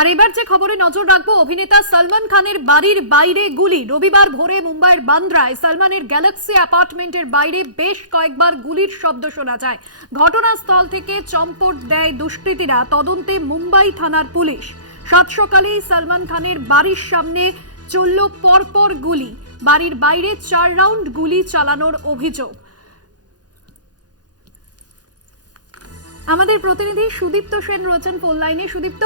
আর এবার যে খবরে নজর রাখবো, অভিনেতা সালমান খানের বাড়ির বাইরে গুলি। রবিবার ভোরে মুম্বাইয়ের বান্দ্রায় সালমানের গ্যালাক্সি অ্যাপার্টমেন্টের বাইরে বেশ কয়েকবার গুলির শব্দ শোনা যায়। ঘটনাস্থল থেকে চম্পট দেয় দুষ্কৃতীরা। তদন্তে মুম্বাই থানার পুলিশ। সাত সকালেই সালমান খানের বাড়ির সামনে চলল পরপর গুলি। বাড়ির বাইরে 4 রাউন্ড গুলি চালানোর অভিযোগ। আমাদের প্রতিনিধি সুদীপ্ত সেন রয়েছেন ফোন লাইনে। সুদীপ্ত,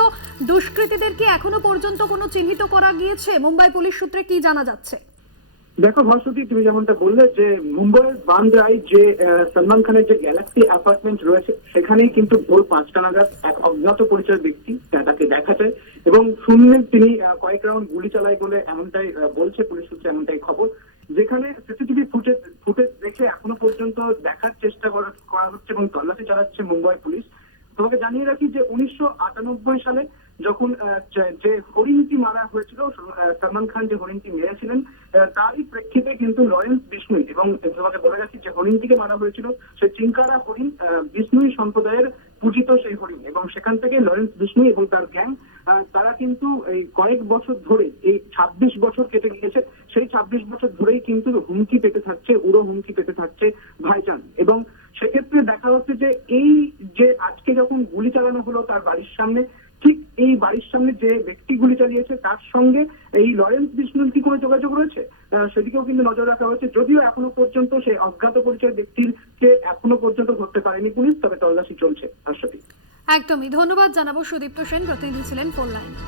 দুষ্কৃতীদের কি এখনো পর্যন্ত কোনো চিহ্নিত করা গিয়েছে? মুম্বাই পুলিশ সূত্রে কি জানা যাচ্ছে? দেখো ভাস্বতী, তুমি যেমনটা বললে যে মুম্বাইয়ের বান্দ্রায় যে সালমান খানের যে গ্যালাক্সি অ্যাপার্টমেন্ট রয়েছে সেখানেই কিন্তু ভোর 5টা নাগাদ এক অজ্ঞাত পরিচয় ব্যক্তি তাকে দেখা যায় এবং শুনলেন তিনি কয়েক রাউন্ড গুলি চালায় বলে এমনটাই বলছে পুলিশ সূত্রে, এমনটাই খবর। যেখানে সিসিটিভি ফুটেজ দেখে এখনো পর্যন্ত দেখার চেষ্টা করা হচ্ছে এবং তল্লাশি চালাচ্ছে মুম্বাই পুলিশ। তোমাকে জানিয়ে রাখি যে 1998 সালে যখন যে হরিণটি মারা হয়েছিল, সালমান খান যে হরিণটি মেরেছিলেন তারই প্রেক্ষিতে কিন্তু লরেন্স বিষ্ণুই, এবং তোমাকে বলে রাখি যে হরিণটিকে মারা হয়েছিল সে চিঙ্কারা হরিণ, বিষ্ণুই সম্প্রদায়ের পূজিত সেই হরিণ, এবং সেখান থেকে লরেন্স বিষ্ণুই এবং তার গ্যাং তারা কিন্তু এই কয়েক বছর ধরে, এই 26 বছর কেটে গিয়েছে, সেই 26 বছর ধরেই কিন্তু হুমকি পেতে থাকছে, উড়ো হুমকি পেতে থাকছে ভাইজান। এবং সেক্ষেত্রে দেখা হচ্ছে যে এই যে আজকে যখন গুলি চালানো হলো তার বাড়ির সামনে, ঠিক এই বাড়ির সামনে যে ব্যক্তি গুলি চালিয়েছে তার সঙ্গে এই লরেন্স বিষ্ণুর কি কোনো যোগাযোগ রয়েছে সেদিকেও কিন্তু নজর রাখা হয়েছে। যদিও এখনো পর্যন্ত সেই অজ্ঞাত পরিচয় ব্যক্তিকে এখনো পর্যন্ত ধরতে পারেনি পুলিশ, তবে তল্লাশি চলছে। একদমই ধন্যবাদ জানাবো। সুদীপ্ত সেন প্রতিনিধি ছিলেন ফোন লাইনে।